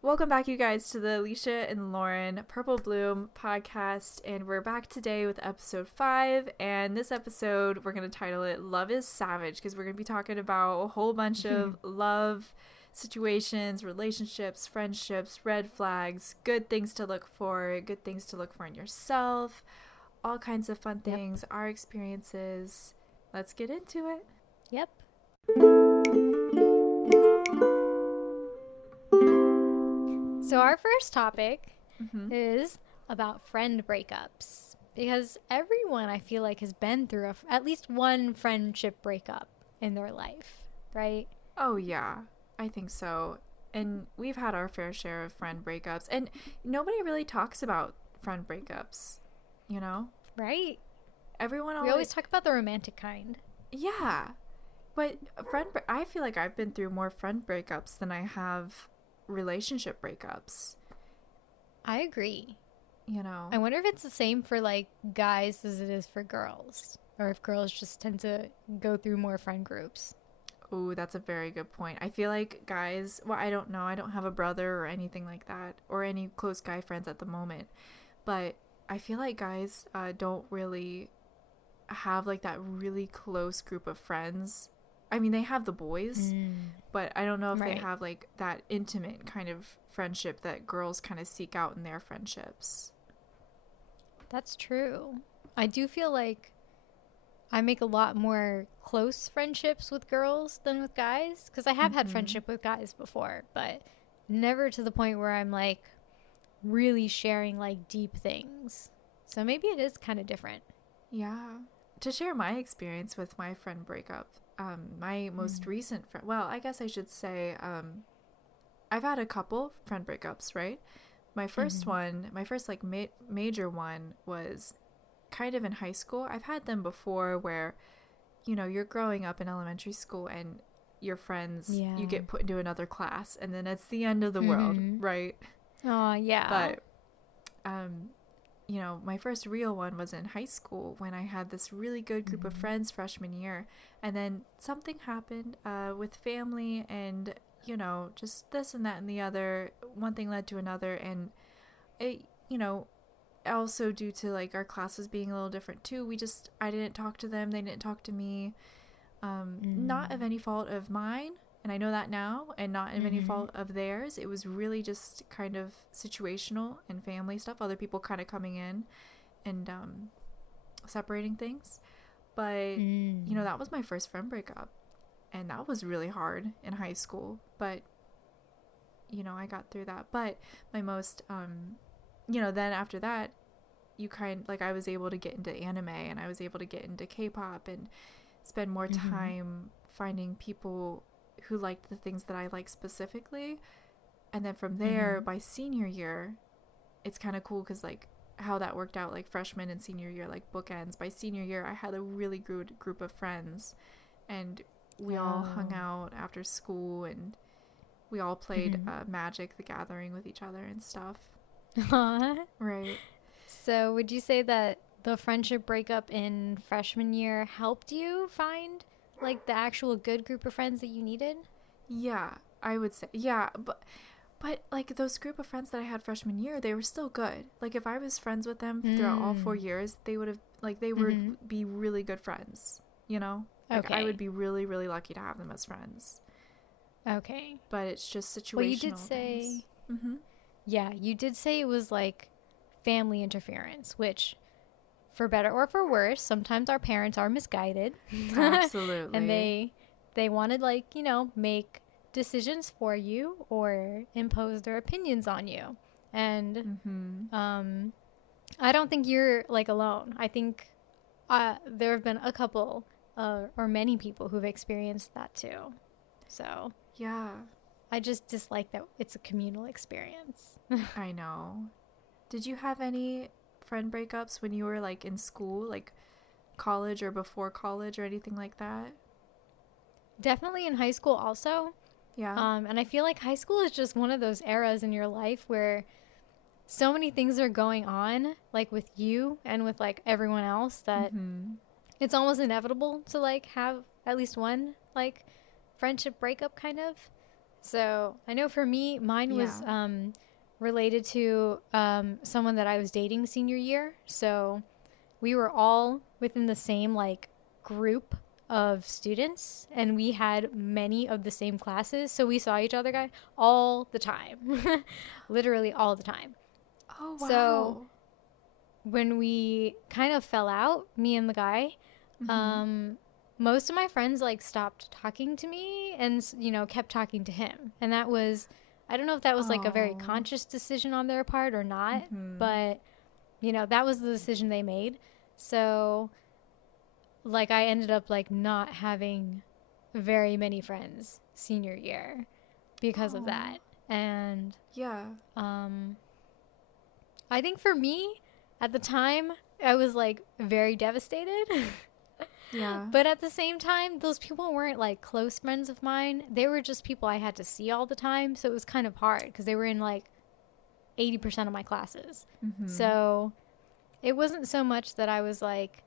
Welcome back, you guys, to the Alisha and Lauren Purple Bloom podcast. And we're back today with episode 5. And this episode, we're going to title it Love is Savage, because we're going to be talking about a whole bunch of love situations, relationships, friendships, red flags, good things to look for, good things to look for in yourself, all kinds of fun things, our experiences. Let's get into it. Yep. So our first topic is about friend breakups, because everyone, I feel like, has been through at least one friendship breakup in their life, right? Oh, yeah, I think so. And we've had our fair share of friend breakups. And nobody really talks about friend breakups, you know? Right? Everyone We always talk about the romantic kind. Yeah. But I feel like I've been through more friend breakups than I have relationship breakups. I agree. You know? I wonder if it's the same for, like, guys as it is for girls, or if girls just tend to go through more friend groups. Oh, that's a very good point. I feel like guys, well, I don't know. I don't have a brother or anything like that, or any close guy friends at the moment. But I feel like guys don't really have, like, that really close group of friends. I mean, they have the boys, but I don't know if they have, like, that intimate kind of friendship that girls kind of seek out in their friendships. That's true. I do feel like I make a lot more close friendships with girls than with guys, because I have had friendship with guys before, but never to the point where I'm, like, really sharing, like, deep things. So maybe it is kind of different. Yeah. To share my experience with my friend breakup, my most recent friend, well, I guess I should say, I've had a couple friend breakups, right? My first one, my first, like, major one was kind of in high school. I've had them before where, you know, you're growing up in elementary school and your friends, you get put into another class and then it's the end of the world, right? Oh, yeah. But, you know, my first real one was in high school when I had this really good group of friends freshman year. And then something happened with family and, you know, just this and that and the other. One thing led to another. And, it, you know, also due to, like, our classes being a little different too, I didn't talk to them. They didn't talk to me. Not of any fault of mine. And I know that now, and not of any fault of theirs. It was really just kind of situational and family stuff. Other people kind of coming in and separating things. But, you know, that was my first friend breakup. And that was really hard in high school. But, you know, I got through that. But my most, you know, then after that, I was able to get into anime and I was able to get into K-pop and spend more time finding people who liked the things that I like specifically. And then from there, by senior year, it's kind of cool because, like, how that worked out, like, freshman and senior year, like, bookends. By senior year, I had a really good group of friends and we all hung out after school and we all played Magic the Gathering with each other and stuff. Right. So would you say that the friendship breakup in freshman year helped you find, like, the actual good group of friends that you needed? Yeah, I would say. Yeah, but like, those group of friends that I had freshman year, they were still good. Like, if I was friends with them throughout all 4 years, they would have, like, they would be really good friends, you know? Like, I would be really, really lucky to have them as friends. Okay. But it's just situational. Well, you did say, yeah, you did say it was, like, family interference, which, for better or for worse, sometimes our parents are misguided. Absolutely. And they wanted, like, you know, make decisions for you or impose their opinions on you. And I don't think you're, like, alone. I think there have been a couple or many people who've experienced that too. So yeah, I just dislike that it's a communal experience. I know. Did you have any friend breakups when you were, like, in school, like college or before college or anything like that? Definitely in high school also. Yeah. And I feel like high school is just one of those eras in your life where so many things are going on, like, with you and with, like, everyone else, that it's almost inevitable to, like, have at least one, like, friendship breakup kind of. So I know for me, mine was Yeah. related to someone that I was dating senior year. So we were all within the same like group of students, and we had many of the same classes. So we saw each other guy all the time, literally all the time. Oh, So wow. when we kind of fell out, me and the guy, Mm-hmm. um, most of my friends like stopped talking to me and kept talking to him. And that was, I don't know if that was like a very Oh. conscious decision on their part or not, Mm-hmm. but that was the decision they made. So like I ended up like not having very many friends senior year because of Oh. that. And Yeah. um I think for me at the time I was like very devastated. Yeah. But at the same time, those people weren't like close friends of mine. They were just people I had to see all the time. So it was kind of hard because they were in like 80% of my classes. Mm-hmm. So it wasn't so much that I was like,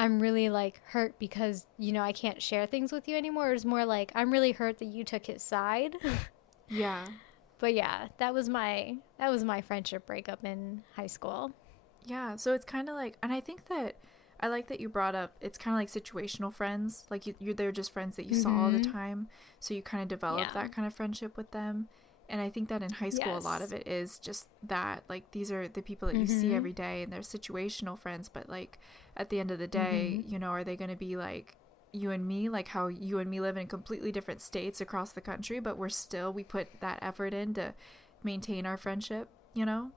I'm really like hurt because, I can't share things with you anymore. It was more like, I'm really hurt that you took his side. Yeah. But yeah, that was my friendship breakup in high school. Yeah. So it's kind of like, and I think that I like that you brought up, it's kind of like situational friends. Like they're just friends that you saw all the Mhm. time. So you kind of develop Yeah. that kind of friendship with them. And I think that in high school, a lot of Yes. it is just that, like, these are the people that you see Mhm. every day and they're situational friends. But, like, at the end of the day, Mhm. are they going to be like you and me, like how you and me live in completely different states across the country, but we put that effort in to maintain our friendship, you know?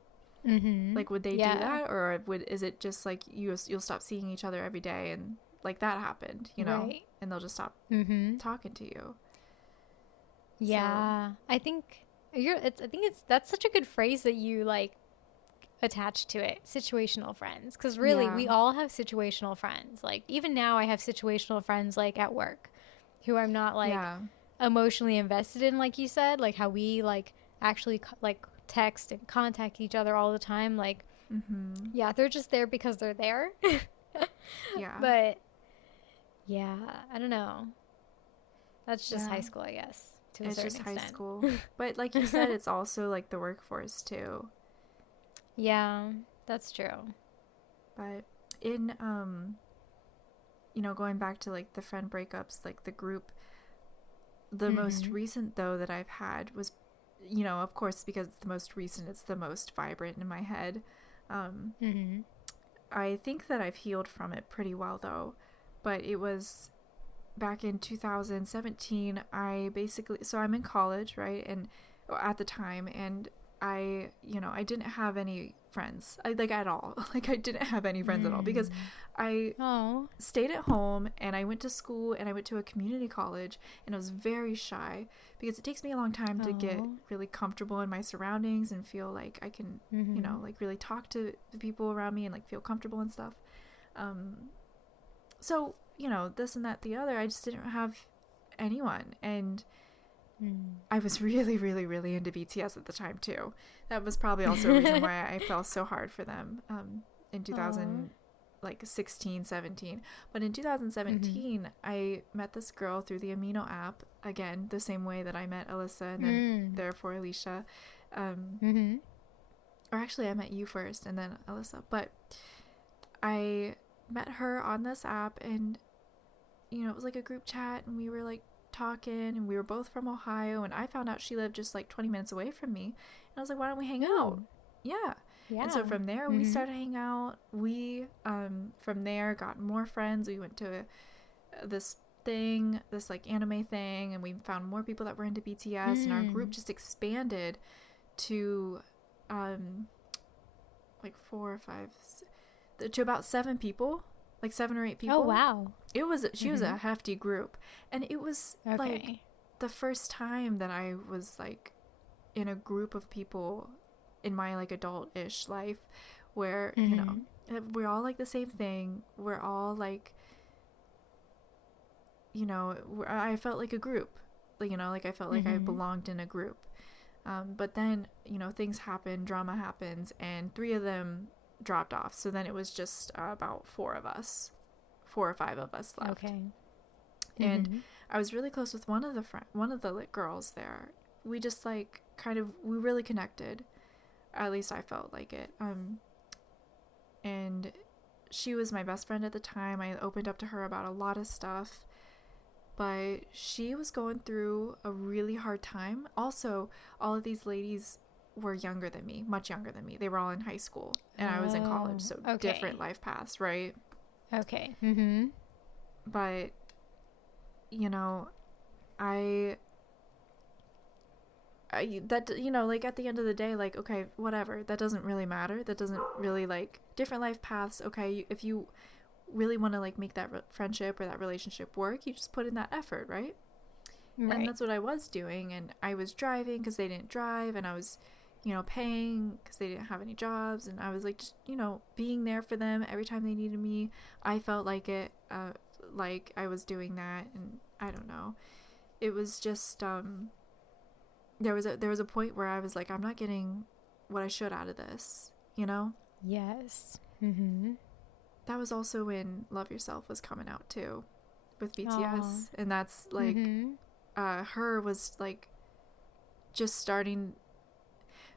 Mhm. Like, would they do Yeah. that? Or is it just like you'll stop seeing each other every day and like that happened, Right. and they'll just stop Mhm. talking to you? So, Yeah. I think it's that's such a good phrase that you like attach to it. Situational friends, cuz really yeah. we all have situational friends. Like even now I have situational friends like at work who I'm not like Yeah. emotionally invested in like you said, like how we like actually like text and contact each other all the time like Mhm. yeah, they're just there because they're there. Yeah. But yeah, I don't know. That's just high Yeah. school, I guess, to a It's certain just high extent. school. But like you said, it's also like the workforce too. Yeah, that's true. But in going back to like the friend breakups, like the group, the most Mhm. recent though that I've had was, of course, because it's the most recent, it's the most vibrant in my head. Um, Mhm. I think that I've healed from it pretty well though, but it was back in 2017. So I'm in college, right? And at the time, and I didn't have any friends. I like at all. Like I didn't have any friends at all because Mm. I Oh. stayed at home and I went to school and I went to a community college and I was very shy because it takes me a long time to get Oh. really comfortable in my surroundings and feel like I can, Mhm. like really talk to the people around me and like feel comfortable and stuff. Um, so, this and that, the other, I just didn't have anyone. And Mm. I was really, really, really into BTS at the time too. That was probably also a reason why I fell so hard for them in Oh. 2016, 17. But in Mhm. 2017, I met this girl through the Amino app, again, the same way that I met Alyssa and then Mm. therefore Alisha. Um, Mhm. or actually, I met you first and then Alyssa. But I met her on this app and it was like a group chat and we were like talking and we were both from Ohio and I found out she lived just like 20 minutes away from me. And I was like, why don't we hang out? Ooh. Yeah. And so Yeah. from there we Mhm. started hanging out. We from there got more friends. We went to this like anime thing and we found more people that were into BTS and our group Mm. just expanded to um like four or five to about 7 people, like 7 or 8 Oh people. wow. She was a Mhm. hefty group, and it was like Okay. the first time that I was like in a group of people in my like adult-ish life where Mhm. we're all like the same thing, we're all like I felt like a group, like I felt like I Mhm. belonged in a group. But then things happen, drama happens, and 3 of them dropped off, so then it was just about 4 or 5 of us left. Okay. And Mhm. I was really close with one of the girls there. We just like we really connected. At least I felt like it. And she was my best friend at the time. I opened up to her about a lot of stuff, but she was going through a really hard time. Also, all of these ladies were younger than me, much younger than me. They were all in high school, and I was in college, so different life paths, right? Okay. But, you know, I that, you know, like at the end of the day, like, okay, whatever, that doesn't really matter. That doesn't really, like, different life paths. Okay, if you really want to like make that friendship or that relationship work, you just put in that effort, right? And that's what I was doing. And I was driving because they didn't drive, and I was, you know, paying because they didn't have any jobs, and I was like, just, you know, being there for them every time they needed me. I felt like it, like I was doing that. And I don't know, it was just there was a point where I was like, I'm not getting what I should out of this, you know? Yes. That was also when Love Yourself was coming out too, with BTS. And that's like, her was like just starting.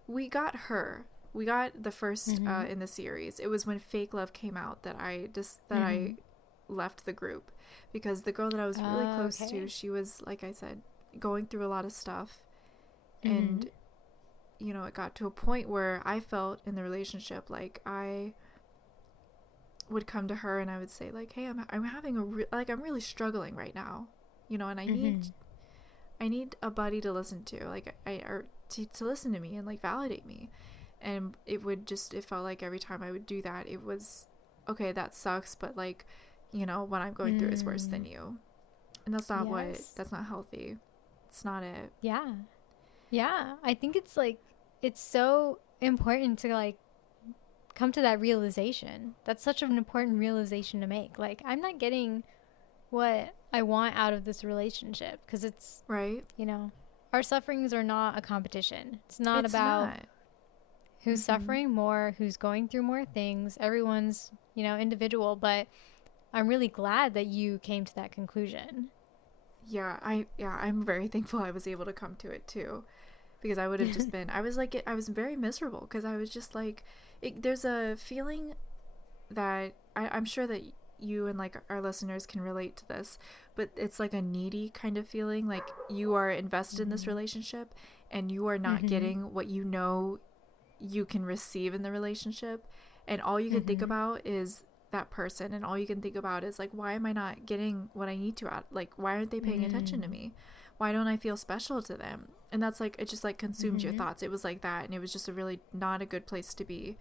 We got the first in the series. It was when Fake Love came out that I left the group, because the girl that I was really close to, she was, like I said, going through a lot of stuff. And, you know, it got to a point where I felt in the relationship like I would come to her and I would say like, hey, I'm having I'm really struggling right now, you know, and I need a buddy to listen to, like, to listen to me and like validate me. And it felt like every time I would do that, it was, okay, that sucks, but like, you know, what I'm going through is worse than you. And that's not that's not healthy. It's not it. Yeah, I think it's like, it's so important to like come to that realization. That's such an important realization to make. Like, I'm not getting what I want out of this relationship, because it's, right, you know, our sufferings are not a competition. It's not about who's suffering more, who's going through more things. Everyone's, you know, individual, but I'm really glad that you came to that conclusion. I'm very thankful I was able to come to it too, because I would have just been, I was very miserable, because I was just like, there's a feeling that I'm sure that you and like our listeners can relate to this, but it's like a needy kind of feeling, like you are invested in this relationship and you are not getting what you know you can receive in the relationship, and all you can think about is that person, and all you can think about is like, why am I not getting what I need to out, like, why aren't they paying attention to me, why don't I feel special to them? And that's like, it just like consumes your thoughts. It was like that, and it was just a really not a good place to be.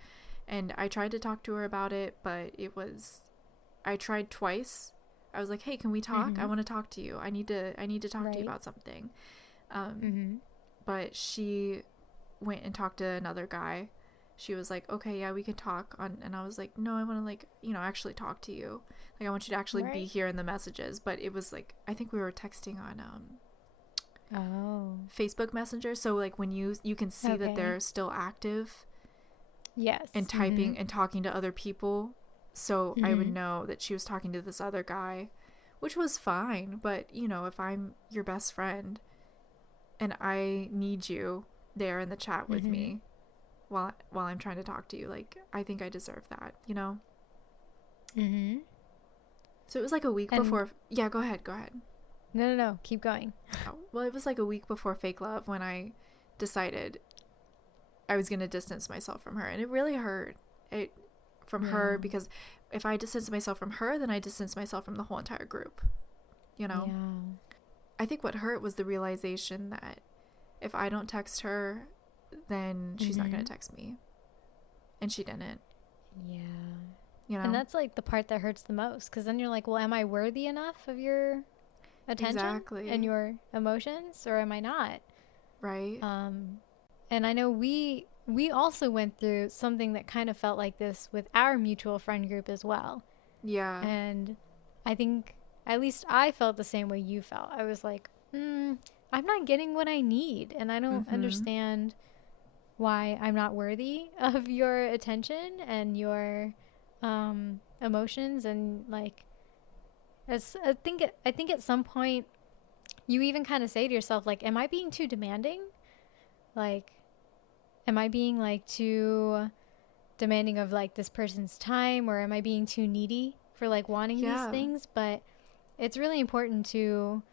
And I tried to talk to her about it, but I tried twice. I was like, hey, can we talk? I want to talk to you. I need to talk to you about something. But she went and talked to another guy. She was like, okay, yeah, we can talk on. And I was like, no, I want to, like, you know, actually talk to you. Like, I want you to actually be here in the messages. But it was like, I think we were texting on Facebook Messenger. So like when you can see that they're still active. Yes. And typing and talking to other people. So I would know that she was talking to this other guy, which was fine. But, you know, if I'm your best friend and I need you there in the chat with me while I'm trying to talk to you, like, I think I deserve that, you know? So it was like a week before. Yeah, go ahead. No. Keep going. Well, it was like a week before Fake Love when I decided I was going to distance myself from her. And it really hurt from her, because if I distance myself from her, then I distance myself from the whole entire group, you know? I think what hurt was the realization that if I don't text her, then she's not going to text me. And she didn't. Yeah. You know? And that's like the part that hurts the most, because then you're like, well, am I worthy enough of your attention and your emotions, or am I not? Right. And I know we also went through something that kind of felt like this with our mutual friend group as well. Yeah. And I think at least I felt the same way you felt. I was like, I'm not getting what I need, and I don't understand why I'm not worthy of your attention and your emotions. And like, I think at some point you even kind of say to yourself, like, am I being too demanding? Like, am I being like too demanding of like this person's time, or am I being too needy for like wanting these things? But it's really important to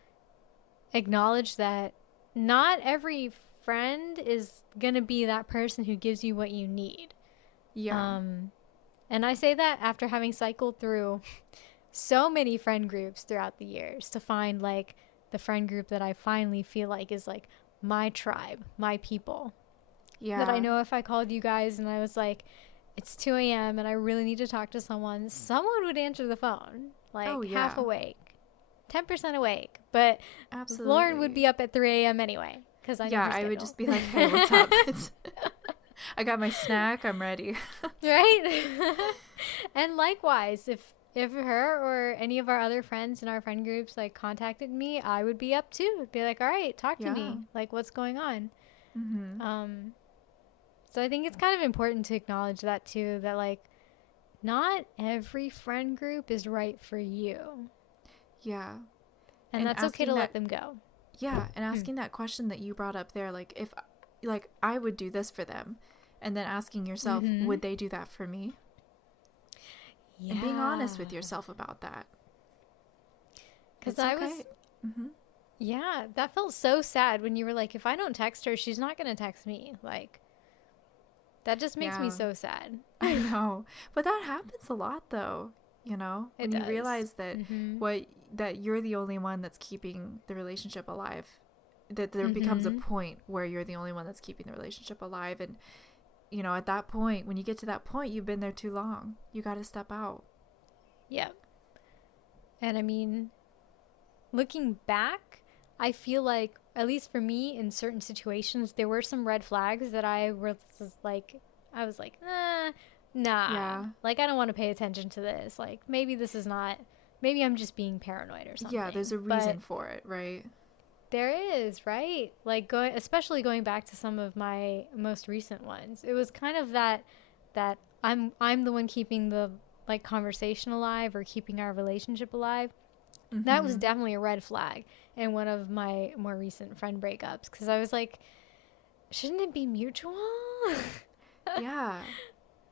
acknowledge that not every friend is gonna be that person who gives you what you need. And I say that after having cycled through so many friend groups throughout the years to find like the friend group that I finally feel like is like my tribe, my people. That I know if I called you guys and I was like, it's 2 a.m. and I really need to talk to someone would answer the phone, like half awake, 10% awake. But absolutely, Lauren would be up at 3 a.m. anyway, because I would just be like, hey, what's up? I got my snack, I'm ready. Right? And likewise, if her or any of our other friends in our friend groups like contacted me, I would be up too. Be like, all right, talk to me. Like, what's going on? So I think it's kind of important to acknowledge that too, that like not every friend group is right for you. Yeah. And that's okay to let them go. Yeah. And asking that question that you brought up there, like if like I would do this for them, and then asking yourself, would they do that for me? Yeah. And being honest with yourself about that. Because yeah, that felt so sad when you were like, if I don't text her, she's not going to text me. Like, that just makes me so sad. I know. But that happens a lot though, you know? When you realize that that you're the only one that's keeping the relationship alive. That there becomes a point where you're the only one that's keeping the relationship alive. And, you know, at that point, when you get to that point, you've been there too long. You got to step out. Yep. And I mean, looking back, I feel like, at least for me, in certain situations, there were some red flags that I was like, nah. Yeah. Like, I don't want to pay attention to this. Like, maybe this is not, maybe I'm just being paranoid or something. Yeah, there's a reason for it, right? There is, right? Like, especially going back to some of my most recent ones. It was kind of that I'm the one keeping the, like, conversation alive or keeping our relationship alive. That was definitely a red flag in one of my more recent friend breakups, because I was like, shouldn't it be mutual? Yeah.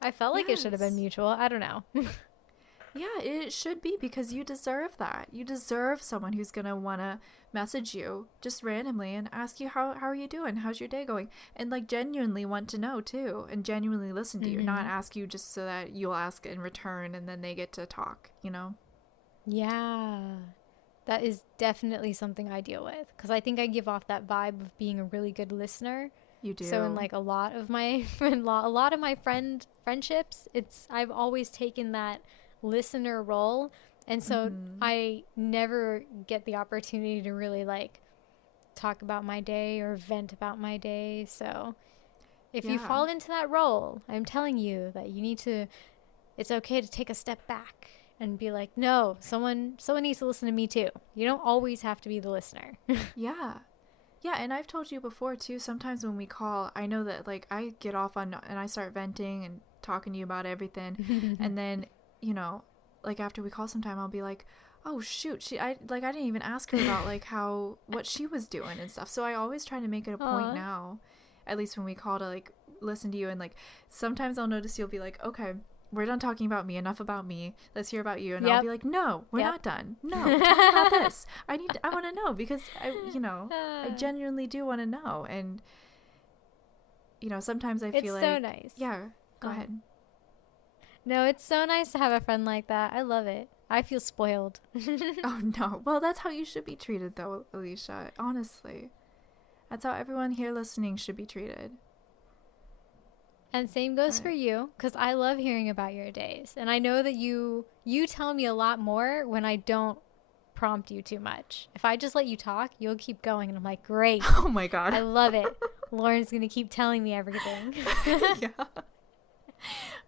I felt like it should have been mutual. I don't know. Yeah, it should be, because you deserve that. You deserve someone who's going to want to message you just randomly and ask you, how are you doing? How's your day going? And like genuinely want to know too, and genuinely listen to you, not ask you just so that you'll ask in return and then they get to talk, you know? Yeah, that is definitely something I deal with, because I think I give off that vibe of being a really good listener. You do. So in like a lot of my friendships, I've always taken that listener role, and so I never get the opportunity to really like talk about my day or vent about my day. So if you fall into that role, I'm telling you that it's okay to take a step back and be like, no, someone needs to listen to me too. You don't always have to be the listener. Yeah, and I've told you before too, sometimes when we call, I know that like I get off on and I start venting and talking to you about everything, and then, you know, like after we call sometime, I'll be like, oh shoot, I didn't even ask her about like what she was doing and stuff. So I always try to make it a point now, at least when we call, to like listen to you. And like sometimes I'll notice you'll be like, okay, we're done talking about me, enough about me, let's hear about you. And I'll be like, no, we're not done. No, tell me about this. I want to know, because I genuinely do want to know. And you know, sometimes I feel like it's so nice. Yeah, go ahead. No, it's so nice to have a friend like that. I love it. I feel spoiled. Oh no. Well, that's how you should be treated though, Alisha. Honestly. That's how everyone here listening should be treated. And same goes for you, because I love hearing about your days. And I know that you tell me a lot more when I don't prompt you too much. If I just let you talk, you'll keep going. And I'm like, great. Oh my God. I love it. Lauren's going to keep telling me everything. Yeah.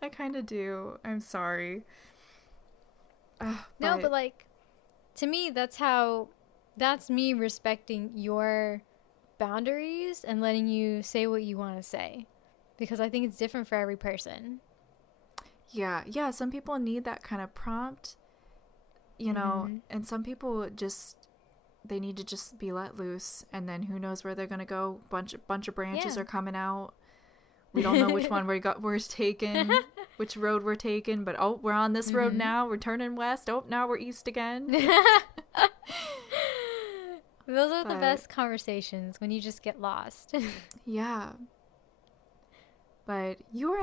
I kind of do. I'm sorry. No, but like, to me, that's me respecting your boundaries and letting you say what you want to say. Because I think it's different for every person. Yeah. Some people need that kind of prompt, you know, and some people just they need to just be let loose, and then who knows where they're gonna go. Bunch of branches are coming out. We don't know which one we're taken, which road we're taking, but oh, we're on this road now. We're turning west. Oh, now we're east again. Those are the best conversations, when you just get lost. Yeah. But you were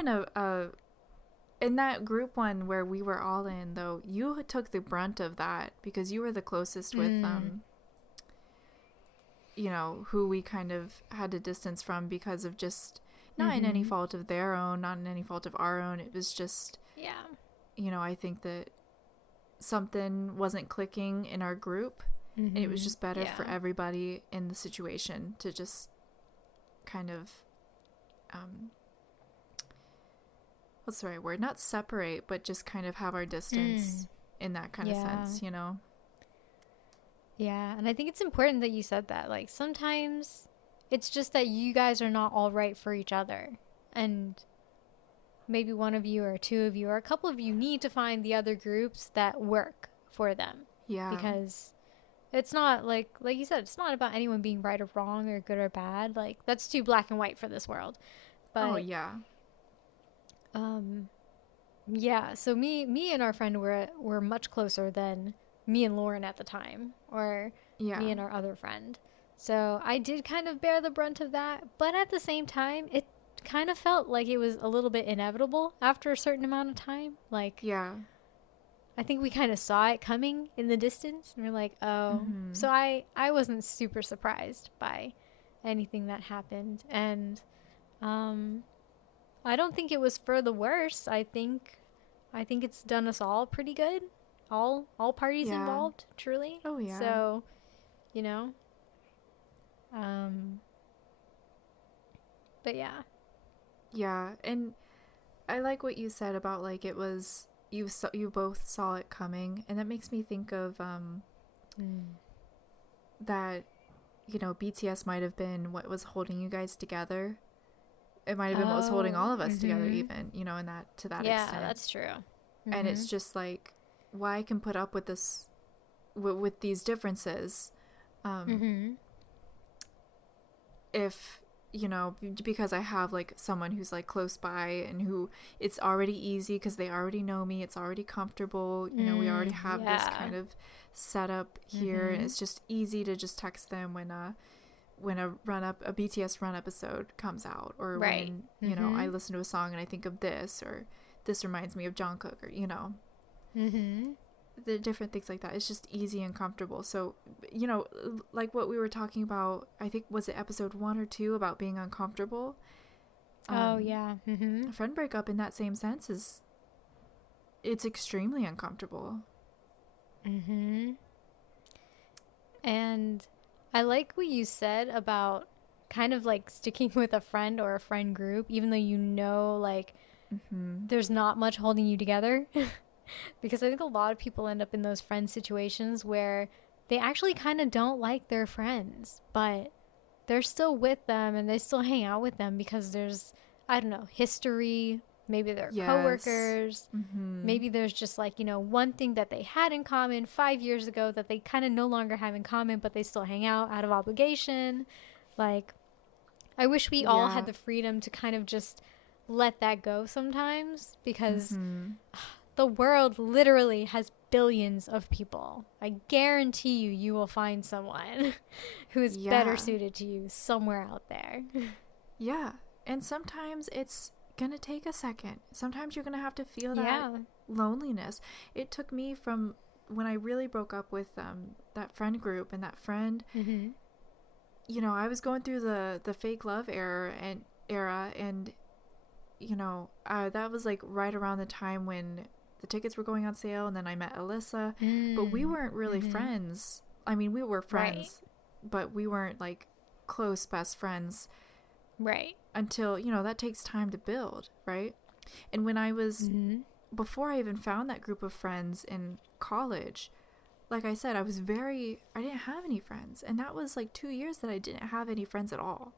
in that group one where we were all in, though, you took the brunt of that because you were the closest with you know, who we kind of had to distance from because of just not in any fault of their own, not in any fault of our own. It was just, you know, I think that something wasn't clicking in our group, and it was just better for everybody in the situation to just kind of what's the right word? Not separate, but just kind of have our distance in that kind of sense, you know? Yeah, and I think it's important that you said that. Like, sometimes it's just that you guys are not all right for each other. And maybe one of you or two of you or a couple of you need to find the other groups that work for them. Yeah. Because it's not, like you said, it's not about anyone being right or wrong or good or bad. Like, that's too black and white for this world. But, yeah, so me and our friend were much closer than me and Lauren at the time, or me and our other friend. So I did kind of bear the brunt of that, but at the same time, it kind of felt like it was a little bit inevitable after a certain amount of time. Like, I think we kind of saw it coming in the distance, and we're like, oh. So I wasn't super surprised by anything that happened, and I don't think it was for the worse. I think it's done us all pretty good. All parties involved, truly. Oh yeah. So, you know, but yeah. Yeah, and I like what you said about, like, it was you both saw it coming, and that makes me think of that, you know, BTS might have been what was holding you guys together. It might have been what was holding all of us together, even, you know, in that, to that extent. Yeah, that's true. And it's just like, why I can put up with this, with these differences, if, you know, because I have, like, someone who's, like, close by and who it's already easy because they already know me, it's already comfortable, you know, we already have this kind of setup here, and it's just easy to just text them when a BTS run episode comes out, or when, you know, I listen to a song and I think of this, or this reminds me of Jungkook, or, you know, the different things like that. It's just easy and comfortable. So, you know, like what we were talking about, I think, was it episode 1 or 2 about being uncomfortable? A friend breakup in that same sense it's extremely uncomfortable. And I like what you said about kind of like sticking with a friend or a friend group, even though you know, like, there's not much holding you together. Because I think a lot of people end up in those friend situations where they actually kind of don't like their friends, but they're still with them and they still hang out with them because there's, I don't know, history. Maybe they're coworkers. Maybe there's just, like, you know, one thing that they had in common 5 years ago that they kind of no longer have in common, but they still hang out of obligation. Like, I wish we all had the freedom to kind of just let that go sometimes, because the world literally has billions of people. I guarantee you will find someone who is better suited to you somewhere out there. Yeah. And sometimes it's going to take a second. Sometimes you're going to have to feel that loneliness. It took me from when I really broke up with that friend group and that friend, you know, I was going through the fake love era, and you know, that was like right around the time when the tickets were going on sale, and then I met Alisha, but we weren't really friends. I mean, we were friends, but we weren't, like, close best friends. Until, you know, that takes time to build, right? And when I was, before I even found that group of friends in college, like I said, I didn't have any friends. And that was like 2 years that I didn't have any friends at all.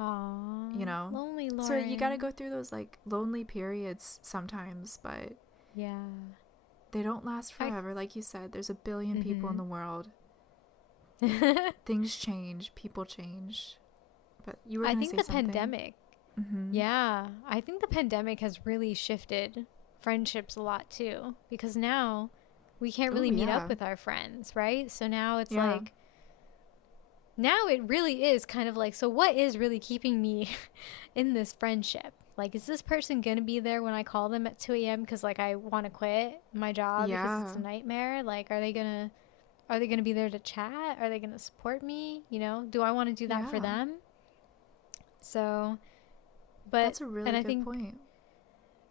Aww, you know, lonely Lauren. So you got to go through those, like, lonely periods sometimes, but they don't last forever. Like you said, there's a billion people in the world. things change, people change. But you were I going to think say the something. pandemic, yeah, I think the pandemic has really shifted friendships a lot too, because now we can't really meet up with our friends, right? So now it's like, now it really is kind of like, so what is really keeping me in this friendship? Like, is this person going to be there when I call them at 2 a.m. because like I want to quit my job because it's a nightmare? Like, are they going to be there to chat? Are they going to support me? You know, do I want to do that for them? So, but that's a really good point.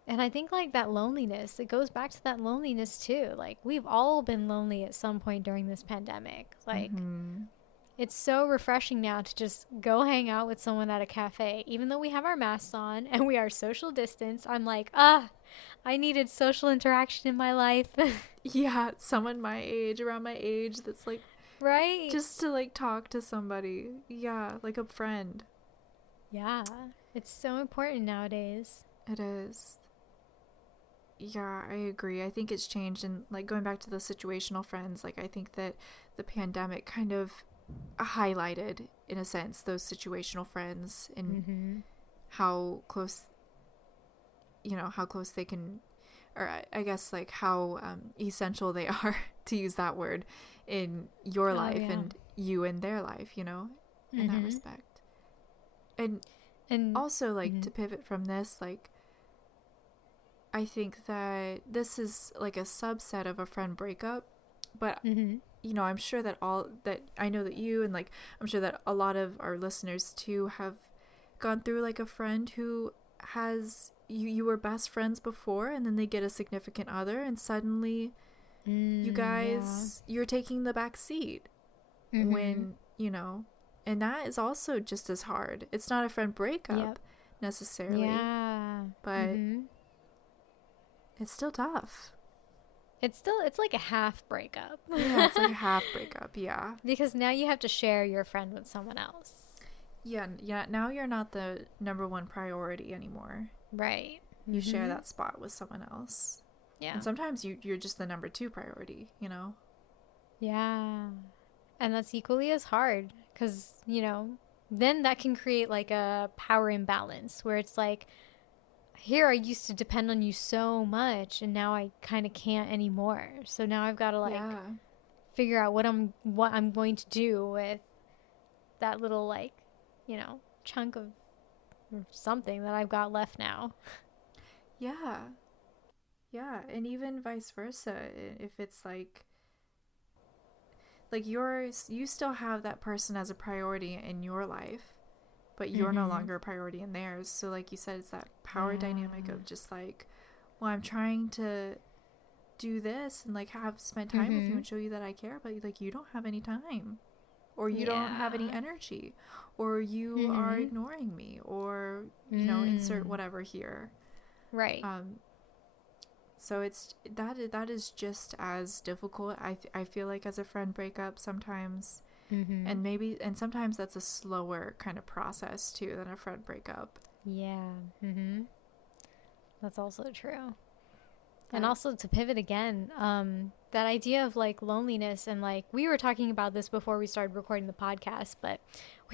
And I think like that loneliness, it goes back to that loneliness too. Like, we've all been lonely at some point during this pandemic. Like, it's so refreshing now to just go hang out with someone at a cafe, even though we have our masks on and we are social distance. I'm like, I needed social interaction in my life. Yeah, someone my age, around my age, that's like, right? just to like talk to somebody. Yeah, like a friend. Yeah, it's so important nowadays. It is. Yeah, I agree. I think it's changed. And like going back to the situational friends, like I think that the pandemic kind of highlighted, in a sense, those situational friends and how close, how close they can, or I guess like how essential they are, to use that word, in your life and you in their life, in that respect. And also, like, to pivot from this, like, I think that this is like a subset of a friend breakup, but I'm sure that I know that you, and like I'm sure that a lot of our listeners too have gone through like a friend who has you were best friends before, and then they get a significant other, and suddenly you guys you're taking the back seat when and that is also just as hard. It's not a friend breakup necessarily, but it's still tough. It's like a half breakup. Yeah, it's like a half breakup, yeah. Because now you have to share your friend with someone else. Yeah, now you're not the number one priority anymore. Right. You share that spot with someone else. Yeah. And sometimes you're just the number two priority, Yeah. And that's equally as hard because, then that can create like a power imbalance where it's like, here I used to depend on you so much and now I kind of can't anymore. So now I've got to like figure out what I'm going to do with that little like, chunk of something that I've got left now. Yeah. Yeah, and even vice versa, if it's like you still have that person as a priority in your life, but you're no longer a priority in theirs. So like you said, it's that power dynamic of just like, well, I'm trying to do this and like spend time with you and show you that I care, but like you don't have any time, or you don't have any energy, or you are ignoring me, or insert whatever here. Right. So it's that is just as difficult, I feel like, as a friend breakup sometimes. And sometimes that's a slower kind of process too than a friend breakup. Yeah. That's also true. And also, to pivot again, that idea of like loneliness, and like we were talking about this before we started recording the podcast, but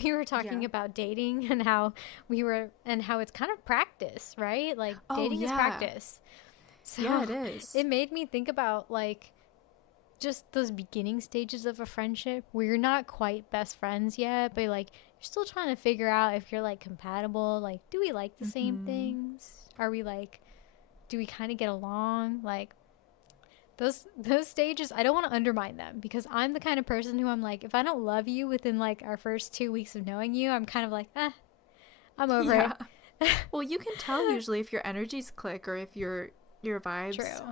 we were talking about dating and how it's kind of practice, right? Like dating is practice. So yeah, it is. It made me think about like just those beginning stages of a friendship where you're not quite best friends yet, but like you're still trying to figure out if you're like compatible. Like, do we like the same things? Are we like, do we kind of get along? Like those stages, I don't want to undermine them, because I'm the kind of person who I'm like, if I don't love you within like our first 2 weeks of knowing you, I'm kind of like, I'm over it. Well, you can tell usually if your energies click or if your vibes,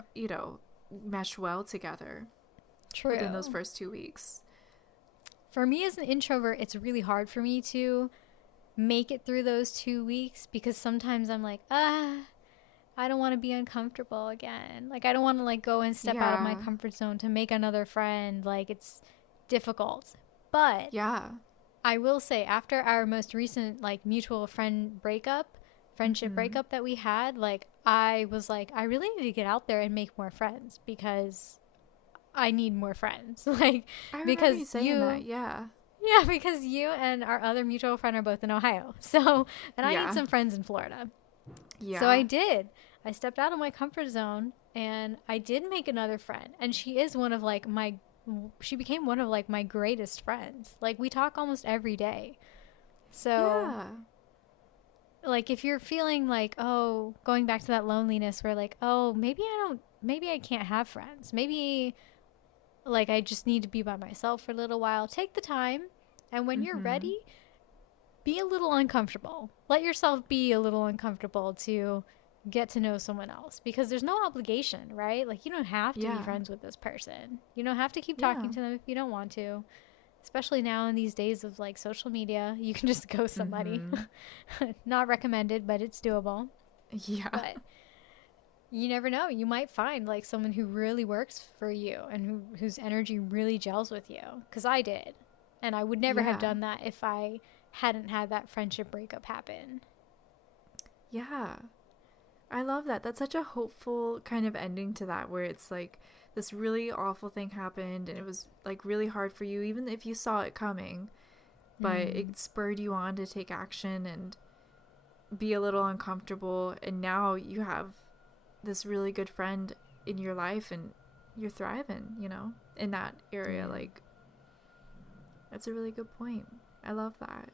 mesh well together. True. Within those first 2 weeks. For me as an introvert, it's really hard for me to make it through those 2 weeks, because sometimes I'm like, I don't want to be uncomfortable again. Like, I don't want to like go and step out of my comfort zone to make another friend. Like, it's difficult. But I will say, after our most recent like mutual friendship breakup that we had, like I was like, I really need to get out there and make more friends, because I need more friends. Like, I remember because you saying that. Yeah. yeah, because you and our other mutual friend are both in Ohio. So, and I need Yeah. some friends in Florida. Yeah. So I did. I stepped out of my comfort zone and I did make another friend. And she is one of like she became one of like my greatest friends. Like, we talk almost every day. So, Yeah. like, if you're feeling like, oh, going back to that loneliness where like, oh, maybe I can't have friends. Maybe like I just need to be by myself for a little while. Take the time. And when you're Mm-hmm. ready, be a little uncomfortable. Let yourself be a little uncomfortable to get to know someone else, because there's no obligation, right? Like, you don't have to be Yeah. friends with this person. You don't have to keep Yeah. talking to them if you don't want to. Especially now in these days of like social media, you can just ghost somebody. Mm-hmm. Not recommended, but it's doable. Yeah. But you never know. You might find like someone who really works for you and whose energy really gels with you. Because I did. And I would never have Yeah. done that if I hadn't had that friendship breakup happen. Yeah. I love that. That's such a hopeful kind of ending to that, where it's like this really awful thing happened and it was like really hard for you, even if you saw it coming, but it spurred you on to take action and be a little uncomfortable. And now you have this really good friend in your life and you're thriving, in that area. Yeah. Like, that's a really good point. I love that.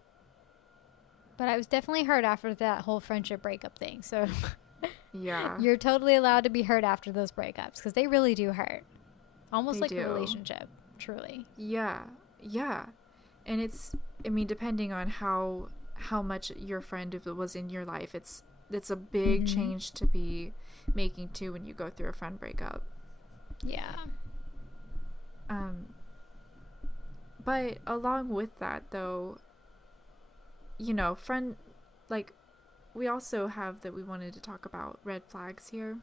But I was definitely hurt after that whole friendship breakup thing. So Yeah. you're totally allowed to be hurt after those breakups, because they really do hurt. Almost They like do. a relationship, truly. Yeah. Yeah. And it's, I mean, depending on how much your friend was in your life, it's a big change to be making too when you go through a friend breakup. Yeah. But along with that, though, friend, like, we also have that we wanted to talk about red flags here.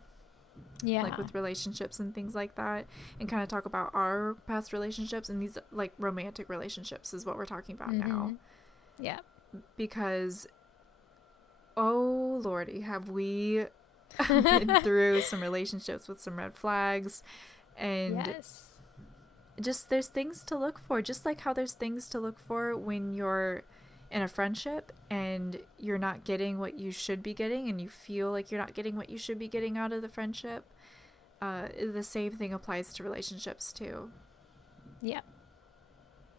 Yeah. Like with relationships and things like that, and kind of talk about our past relationships, and these like romantic relationships is what we're talking about now. Yeah. Because, oh lordy, have we been through some relationships with some red flags. And yes. just there's things to look for, just like how there's things to look for when you're in a friendship and you're not getting what you should be getting, and you feel like you're not getting what you should be getting out of the friendship. The same thing applies to relationships too. Yeah.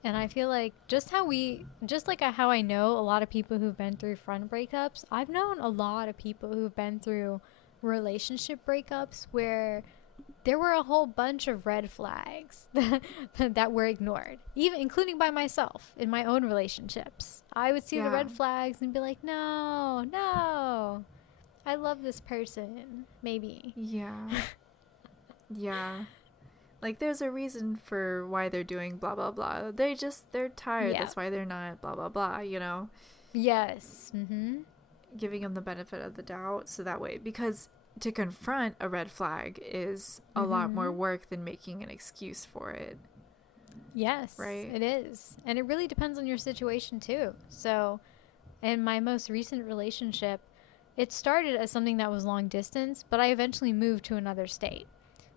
And I feel like just like how I know a lot of people who've been through friend breakups, I've known a lot of people who've been through relationship breakups where there were a whole bunch of red flags that were ignored, even including by myself in my own relationships. I would see the red flags and be like, no, I love this person, maybe. Yeah. Yeah. Like, there's a reason for why they're doing blah, blah, blah. They're tired. Yeah. That's why they're not blah, blah, blah, Yes. Mm-hmm. Giving them the benefit of the doubt. So that way, because to confront a red flag is a lot more work than making an excuse for it. Yes, right? It is. And it really depends on your situation too. So in my most recent relationship, it started as something that was long distance, but I eventually moved to another state.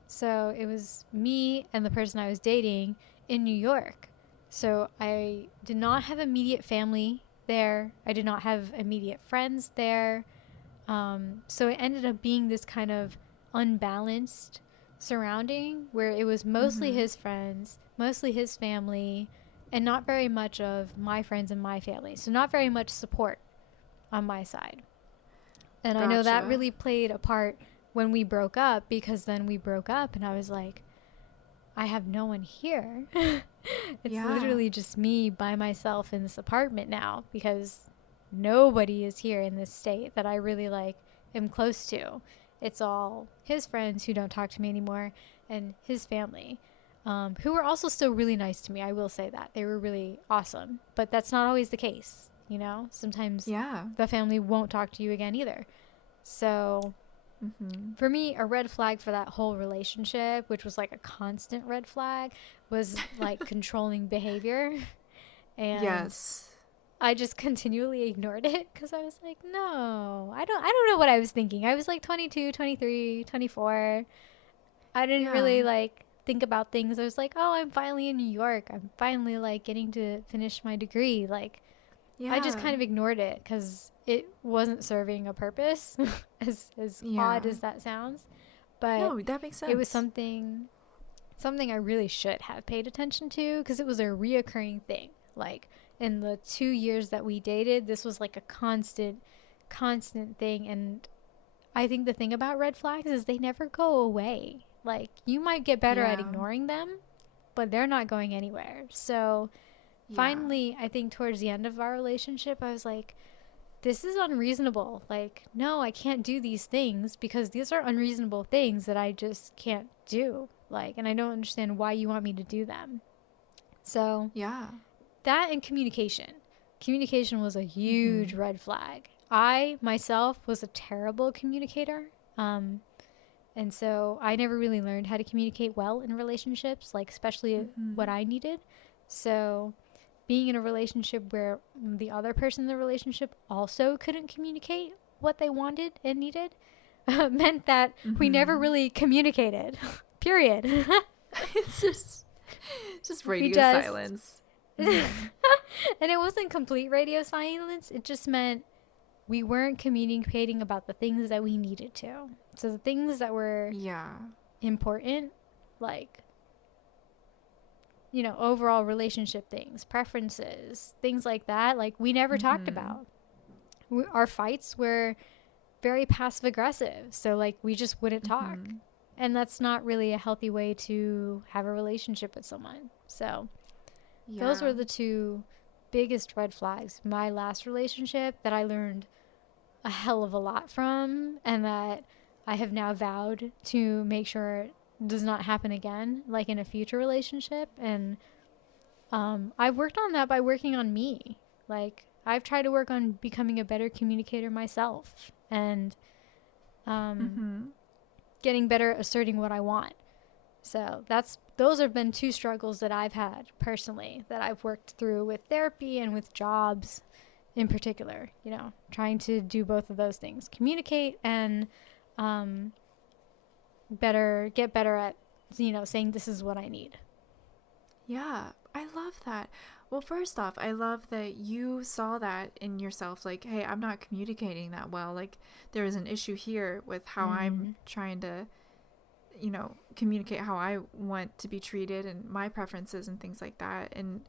So it was me and the person I was dating in New York. So I did not have immediate family there. I did not have immediate friends there. So it ended up being this kind of unbalanced surrounding where it was mostly his friends, mostly his family, and not very much of my friends and my family. So not very much support on my side. And I know that really played a part when we broke up, because then we broke up and I was like, I have no one here. It's literally just me by myself in this apartment now, because nobody is here in this state that I really am close to. It's all his friends who don't talk to me anymore, and his family, who were also still really nice to me. I will say that they were really awesome, but that's not always the case. Sometimes the family won't talk to you again either. So for me, a red flag for that whole relationship, which was like a constant red flag, was like controlling behavior. And I just continually ignored it because I was like, no, I don't know what I was thinking. I was like 22, 23, 24. I didn't really think about things. I was like, oh, I'm finally in New York. I'm finally like getting to finish my degree. Like, I just kind of ignored it because it wasn't serving a purpose, as odd as that sounds. But no, that makes sense. it was something I really should have paid attention to because it was a reoccurring thing. Like in the 2 years that we dated, this was like a constant thing. And I think the thing about red flags is they never go away. Like, you might get better at ignoring them, but they're not going anywhere. So finally, I think towards the end of our relationship, I was like, this is unreasonable. Like, no, I can't do these things because these are unreasonable things that I just can't do. Like, and I don't understand why you want me to do them. So that and communication. Communication was a huge red flag. I myself was a terrible communicator. And so I never really learned how to communicate well in relationships, like especially what I needed. So being in a relationship where the other person in the relationship also couldn't communicate what they wanted and needed meant that we never really communicated. Period. It's just radio silence. And it wasn't complete radio silence. It just meant we weren't communicating about the things that we needed to. So the things that were important, like, you know, overall relationship things, preferences, things like that, like, we never talked about. Our fights were very passive aggressive. So, like, we just wouldn't talk. And that's not really a healthy way to have a relationship with someone. So those were the two biggest red flags. My last relationship that I learned a hell of a lot from, and that I have now vowed to make sure it does not happen again, like in a future relationship. And I've worked on that by working on me. Like, I've tried to work on becoming a better communicator myself, and getting better at asserting what I want. So those have been two struggles that I've had personally, that I've worked through with therapy and with jobs in particular, you know, trying to do both of those things, communicate and get better at, you know, saying this is what I need. Yeah, I love that. Well, first off, I love that you saw that in yourself, like, hey, I'm not communicating that well. Like, there is an issue here with how I'm trying to, you know, communicate how I want to be treated and my preferences and things like that. And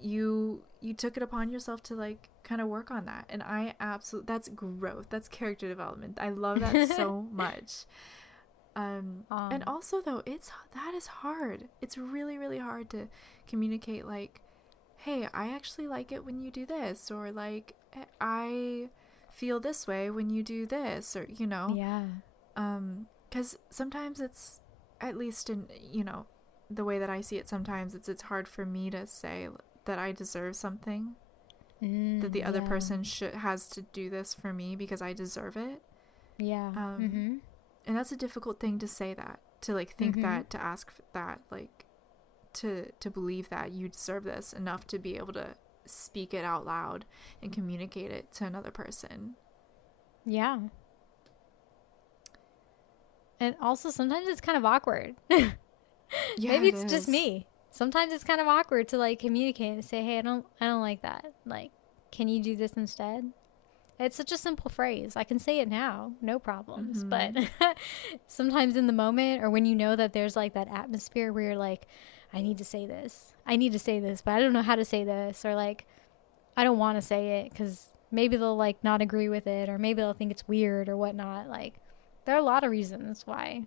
you took it upon yourself to, like, kind of work on that. And I absolutely, that's growth. That's character development. I love that so much. And also, though, that is hard. It's really, really hard to communicate, like, hey, I actually like it when you do this, or like, I feel this way when you do this, or, you know. Because sometimes it's, at least in, you know, the way that I see it, sometimes it's hard for me to say that I deserve something, that the other person has to do this for me because I deserve it. And that's a difficult thing to say, that, to, like, think that, to ask that, like, to believe that you deserve this enough to be able to speak it out loud and communicate it to another person. And also sometimes it's kind of awkward. Maybe it's just me. Sometimes it's kind of awkward to, like, communicate and say, hey, I don't like that. Like, can you do this instead? It's such a simple phrase. I can say it now, no problems. But sometimes in the moment, or when you know that there's, like, that atmosphere where you're like, I need to say this, but I don't know how to say this, or, like, I don't want to say it because maybe they'll, like, not agree with it, or maybe they'll think it's weird or whatnot. Like, there are a lot of reasons why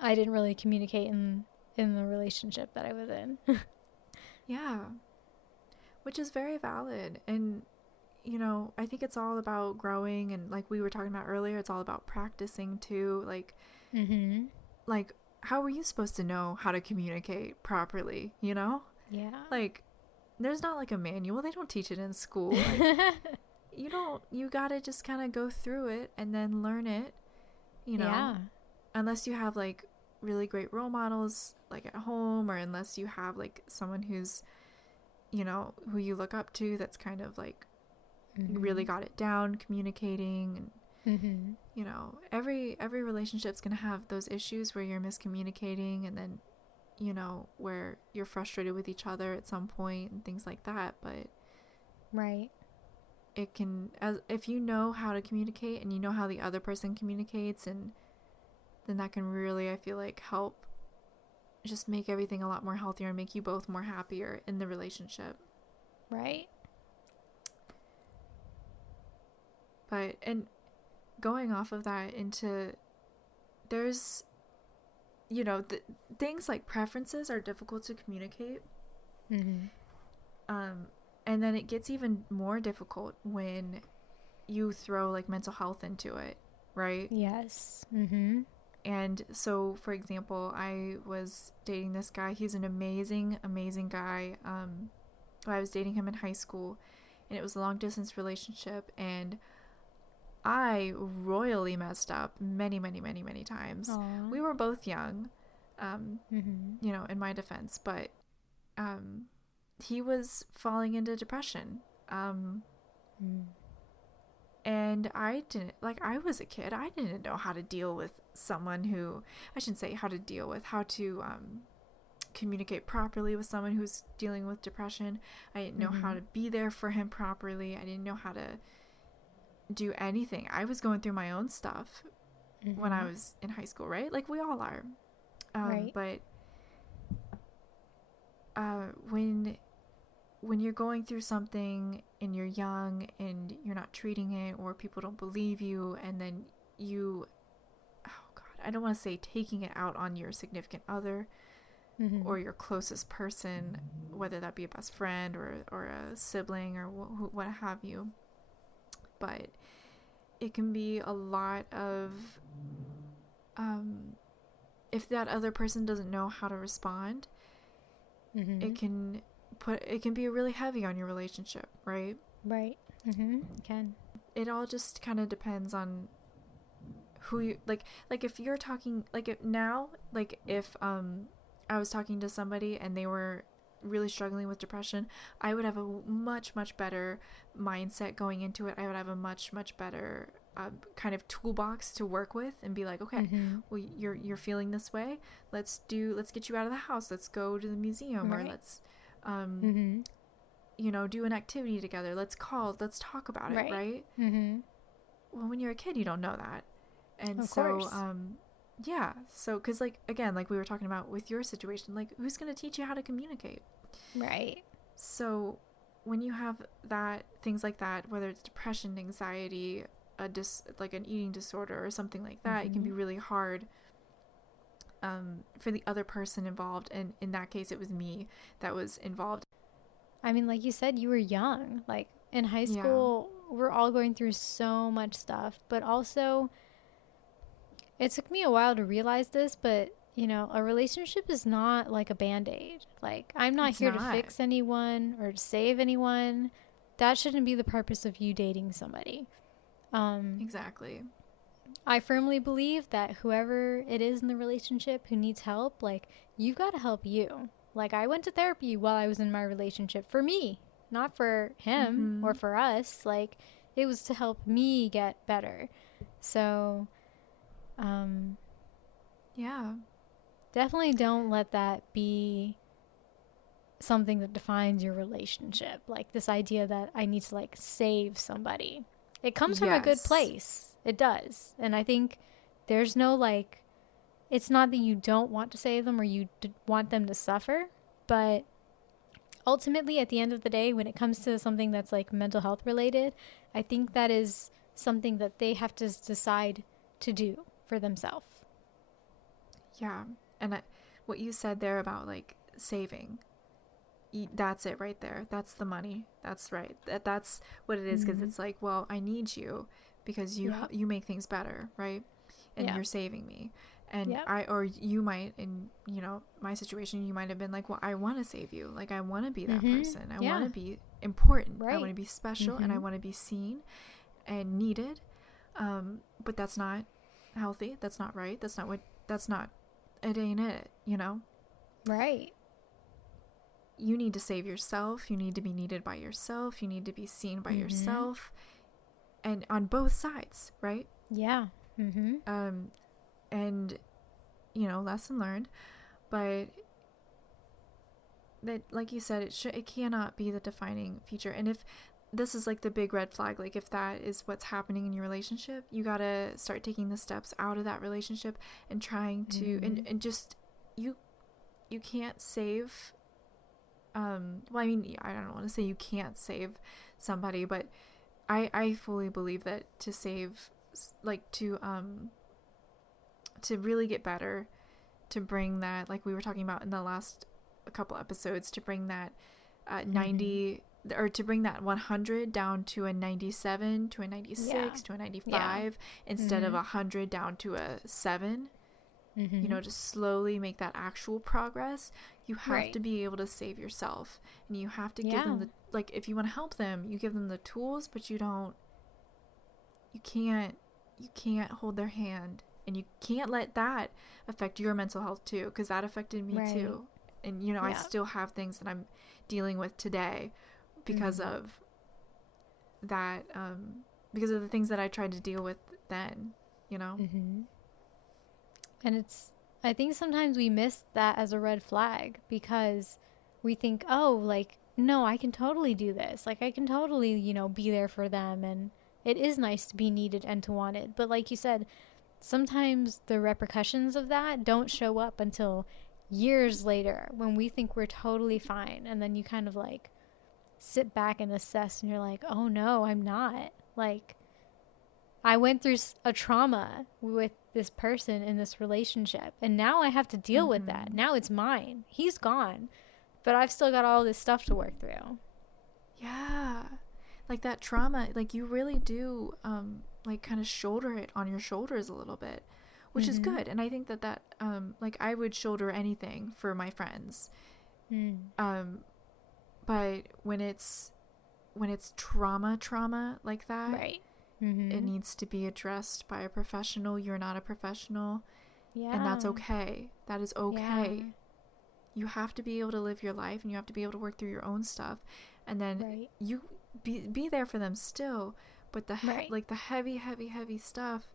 I didn't really communicate in the relationship that I was in. Which is very valid. And, you know, I think it's all about growing, and, like we were talking about earlier, it's all about practicing too. Like, like, how were you supposed to know how to communicate properly, you know? Like, there's not, like, a manual. They don't teach it in school. Like, you gotta just kind of go through it and then learn it, you know? Unless you have, like, really great role models, like, at home, or unless you have, like, someone who's, you know, who you look up to, that's kind of, like, really got it down communicating. And you know, every relationship's gonna have those issues where you're miscommunicating, and then you know, where you're frustrated with each other at some point and things like that. But Right. it can, as if you know how to communicate and you know how the other person communicates, and then that can really, I feel like, help just make everything a lot more healthier and make you both more happier in the relationship. Right. But, and going off of that into, there's, you know, things like preferences are difficult to communicate. Mm-hmm. And then it gets even more difficult when you throw like mental health into it, right? Yes. Mm-hmm. And so, for example, I was dating this guy. He's an amazing, amazing guy. I was dating him in high school, and it was a long distance relationship, and I royally messed up many, many, many, many times. Aww. We were both young, Mm-hmm. you know, in my defense, but he was falling into depression. And I didn't, like, I was a kid. I didn't know how to deal with someone who, I shouldn't say how to deal with, how to communicate properly with someone who's dealing with depression. I didn't know how to be there for him properly. I didn't know how to do anything. I was going through my own stuff when I was in high school, right? Like we all are. Right. But when you're going through something and you're young and you're not treating it, or people don't believe you, and then you, oh God, I don't want to say taking it out on your significant other or your closest person, whether that be a best friend or a sibling or what have you. But it can be a lot of, if that other person doesn't know how to respond, it can be really heavy on your relationship, right? Right. It can. It all just kind of depends on who you, like if you're talking, like if I was talking to somebody and they were really struggling with depression, I would have a much, much better mindset going into it. I would have a much, much better kind of toolbox to work with and be like, okay, well, you're feeling this way. Let's get you out of the house. Let's go to the museum, or let's, you know, do an activity together. Let's talk about it. Right. Well, when you're a kid, you don't know that. And of so, course. yeah. So, cause like, again, like we were talking about with your situation, like who's going to teach you how to communicate? Right. So when you have things like that, whether it's depression, anxiety, like an eating disorder or something like that, it can be really hard for the other person involved. And in that case, it was me that was involved. I mean, like you said, you were young. Like in high school, we're all going through so much stuff, but also it took me a while to realize this, but you know, a relationship is not like a band-aid. Like I'm not here to fix anyone or to save anyone. That shouldn't be the purpose of you dating somebody. Exactly. I firmly believe that whoever it is in the relationship who needs help, like you've got to help you. Like I went to therapy while I was in my relationship for me, not for him or for us. Like it was to help me get better. So, yeah, definitely don't let that be something that defines your relationship. Like this idea that I need to like save somebody. It comes from a good place. It does. And I think there's no like, it's not that you don't want to save them or you want them to suffer, but ultimately at the end of the day, when it comes to something that's like mental health related, I think that is something that they have to decide to do for themselves. Yeah. And what you said there about like saving, that's it right there. That's the money. That's right. That's what it is. Because it's like, well, I need you because you make things better, right? And you're saving me. And or you might, in, you know, my situation, you might have been like, well, I want to save you. Like, I want to be that person. I want to be important. I want to be special, and I want to be seen and needed. But that's not healthy. That's not right. It ain't it, you know? Right. You need to save yourself. You need to be needed by yourself. You need to be seen by yourself. And on both sides, right? Yeah. And, you know, lesson learned. But that, like you said, it cannot be the defining feature. And if this is like the big red flag, like if that is what's happening in your relationship, you gotta start taking the steps out of that relationship and trying to and just you can't save well, I mean, I don't want to say you can't save somebody, but I fully believe that to save, like to really get better, to bring that, like we were talking about in the last couple episodes, to bring that 90 or to bring that 100 down to a 97, to a 96, to a 95 instead of 100 down to a 7. You know, just slowly make that actual progress. You have to be able to save yourself, and you have to give them the, like, if you want to help them, you give them the tools, but you can't hold their hand, and you can't let that affect your mental health too, because that affected me too. And you know, I still have things that I'm dealing with today because of that, because of the things that I tried to deal with then, you know. And I think sometimes we miss that as a red flag, because we think, oh, like, no, I can totally do this. Like, I can totally, you know, be there for them. And it is nice to be needed and to wanted. But like you said, sometimes the repercussions of that don't show up until years later, when we think we're totally fine. And then you kind of like sit back and assess, and you're like, oh no, I'm not. Like, I went through a trauma with this person in this relationship, and now I have to deal with that. Now it's mine. He's gone, but I've still got all this stuff to work through. Yeah. Like that trauma, like you really do, like kind of shoulder it on your shoulders a little bit, which is good. And I think that, like I would shoulder anything for my friends. But when it's trauma like that, it needs to be addressed by a professional. You're not a professional. And that's okay. That is okay. You have to be able to live your life, and you have to be able to work through your own stuff. And then you be there for them still. But the like the heavy stuff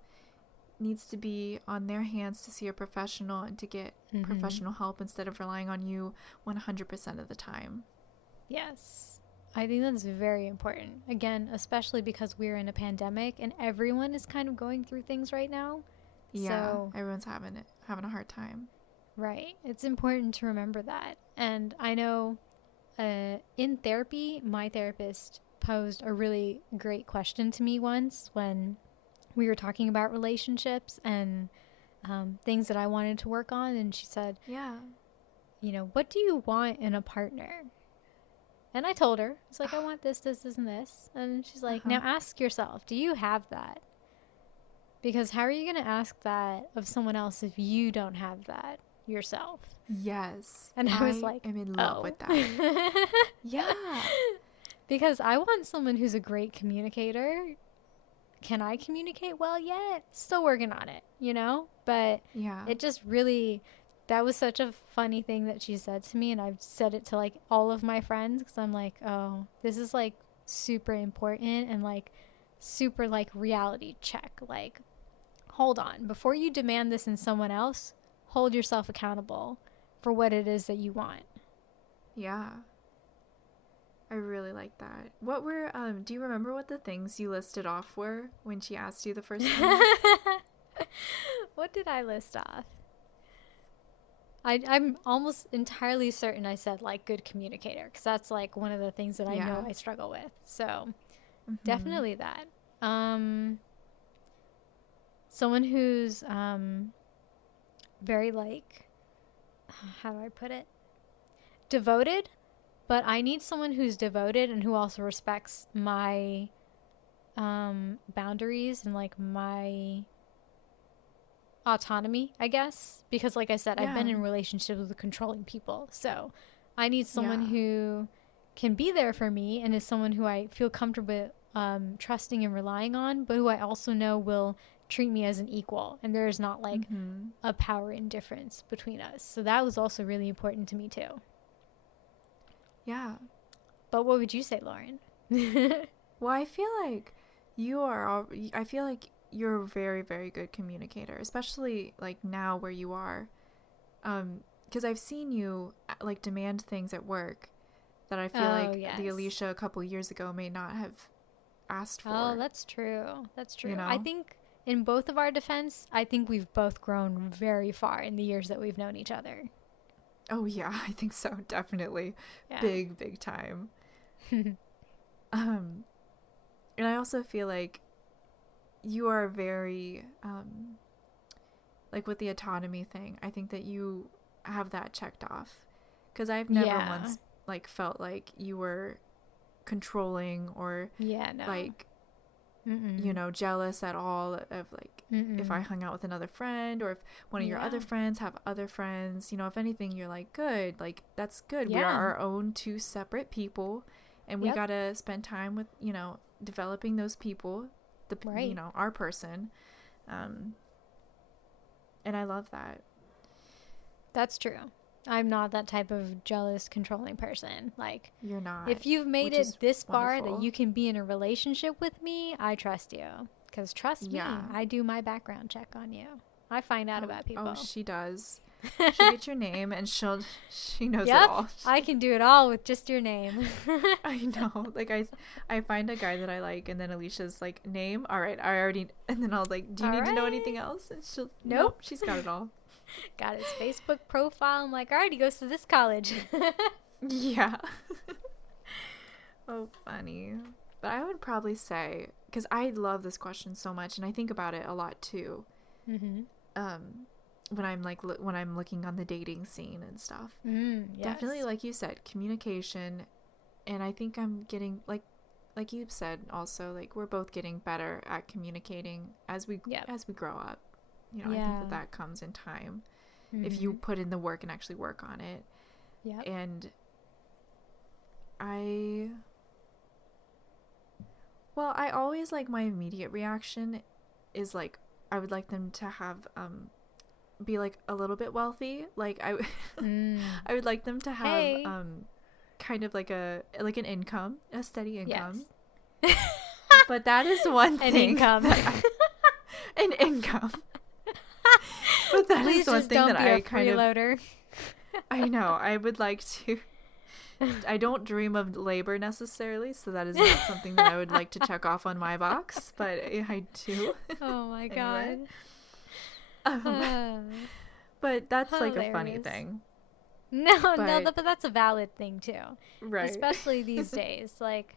needs to be on their hands to see a professional and to get professional help instead of relying on you 100% of the time. Yes. I think that's very important. Again, especially because we're in a pandemic and everyone is kind of going through things right now. Yeah, so, everyone's having a hard time. Right. It's important to remember that. And I know in therapy, my therapist posed a really great question to me once when we were talking about relationships and things that I wanted to work on. And she said, you know, what do you want in a partner? And I told her, it's like, I want this, and this. And she's like, now ask yourself, do you have that? Because how are you going to ask that of someone else if you don't have that yourself? Yes. And I was like, I'm in love with that. Yeah. Because I want someone who's a great communicator. Can I communicate well yet? Still working on it, you know? But it just really... That was such a funny thing that she said to me, and I've said it to like all of my friends, because I'm like, oh, this is like super important and like super like reality check. Like, hold on, before you demand this in someone else, hold yourself accountable for what it is that you want. Yeah. I really like that. What were do you remember what the things you listed off were when she asked you the first time? What did I list off? I'm almost entirely certain I said like good communicator, because that's like one of the things that I know I struggle with. So definitely that. Someone who's very like, how do I put it? Devoted, but I need someone who's devoted and who also respects my boundaries and like my autonomy, I guess, because like I said, I've been in relationships with controlling people, so I need someone who can be there for me and is someone who I feel comfortable trusting and relying on, but who I also know will treat me as an equal, and there is not like a power indifference between us. So that was also really important to me too. But what would you say, Lauren? Well, I feel like you're a very, very good communicator, especially like now where you are, because I've seen you like demand things at work that I feel the Alisha a couple years ago may not have asked for. Oh, that's true. That's true. You know? I think in both of our defense, I think we've both grown very far in the years that we've known each other. Oh yeah, I think so. Definitely. Yeah. Big time. And I also feel like you are very, like with the autonomy thing, I think that you have that checked off. Because I've never once like felt like you were controlling or like, you know, jealous at all of like if I hung out with another friend or if one of your other friends have other friends, you know, if anything, you're like, good, like that's good. We are our own two separate people, and we gotta spend time with, you know, developing those people, you know, our person, and I love that. That's true. I'm not that type of jealous, controlling person. Like, you're not. If you've made it this far that you can be in a relationship with me, I trust you. Because trust me, I do my background check on you. I find out about people. Oh, she does. She'll get your name and she knows it all. I can do it all with just your name. I know. Like I find a guy that I like, and then Alicia's like, name? All right, I already, and then I'll like, do you need to know anything else? And she'll, nope, she's got it all. Got his Facebook profile. I'm like, all right, he goes to this college. Yeah. Oh, funny. But I would probably say, because I love this question so much, and I think about it a lot too. When I'm like when I'm looking on the dating scene and stuff. Definitely, like you said, communication, and I think I'm getting like you said also, like we're both getting better at communicating as we grow up. You know, I think that comes in time if you put in the work and actually work on it. Yeah. And I always like my immediate reaction is like I would like them to have be like a little bit wealthy. Like I would like them to have kind of like an income, a steady income. Yes. But that is one thing. An income. But that is one thing that I kind of I know. I would like to. I don't dream of labor necessarily, so that is not something that I would like to check off on my box, but I do. Oh my god. But that's hilarious. Like a funny thing. But that's a valid thing too. Right. Especially these days. Like,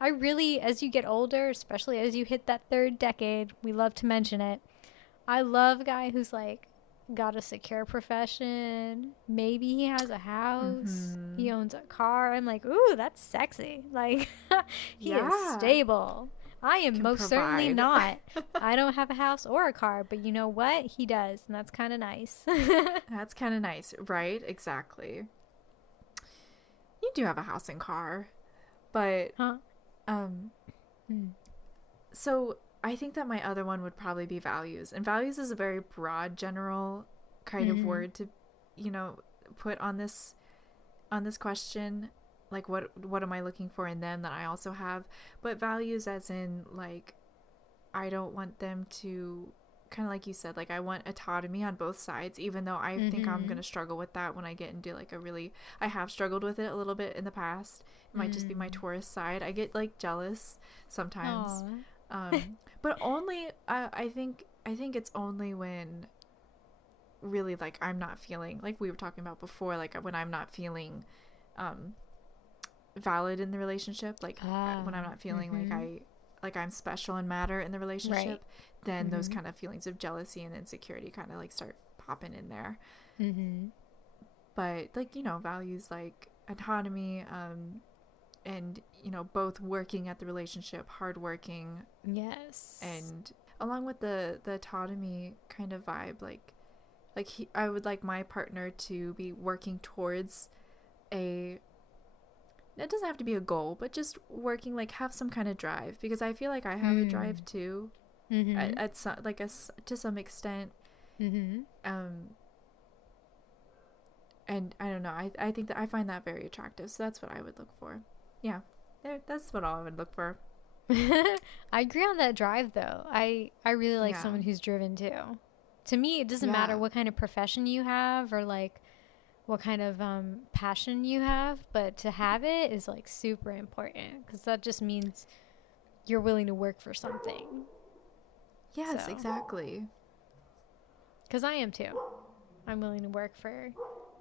I really, as you get older, especially as you hit that third decade, we love to mention it. I love a guy who's like got a secure profession. Maybe he has a house. He owns a car. I'm like, ooh, that's sexy. Like, he is stable. I am most certainly not. I don't have a house or a car, but you know what? He does, and that's kind of nice. That's kind of nice, right? Exactly. You do have a house and car, but so I think that my other one would probably be values. And values is a very broad, general kind of word to, you know, put on this question. Like, what am I looking for in them that I also have? But values as in, like, I don't want them to, kind of like you said, like, I want autonomy on both sides, even though I think I'm going to struggle with that when I get into, like, I have struggled with it a little bit in the past. It might just be my Taurus side. I get, like, jealous sometimes. But only, I think it's only when really, like, I'm not feeling, like we were talking about before, like, when I'm not feeling, valid in the relationship, like when I'm not feeling like I'm special and matter in the relationship, then those kind of feelings of jealousy and insecurity kind of like start popping in there. But like, you know, values like autonomy, and, you know, both working at the relationship, hardworking, and along with the autonomy kind of vibe, like I would like my partner to be working towards it doesn't have to be a goal, but just working, like, have some kind of drive, because I feel like I have a drive too, at some, like, to some extent. And I don't know, I think that I find that very attractive, so that's what I would look for. Yeah, that's what I would look for. I agree on that drive, though. I really like someone who's driven too. To me, it doesn't matter what kind of profession you have or like what kind of passion you have, but to have it is like super important, because that just means you're willing to work for something. Yes, exactly. Because I am too. I'm willing to work for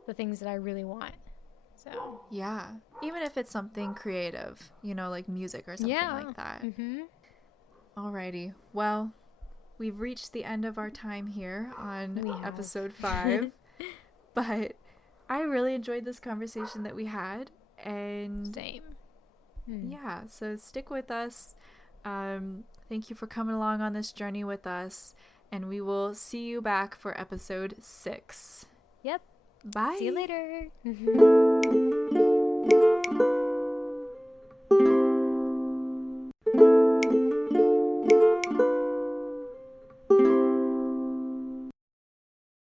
the things that I really want. So yeah, even if it's something creative, you know, like music or something like that. Alrighty, well, we've reached the end of our time here on episode 5. But I really enjoyed this conversation that we had, and same. Yeah, so stick with us. Thank you for coming along on this journey with us, and we will see you back for episode 6. Yep. Bye. See you later.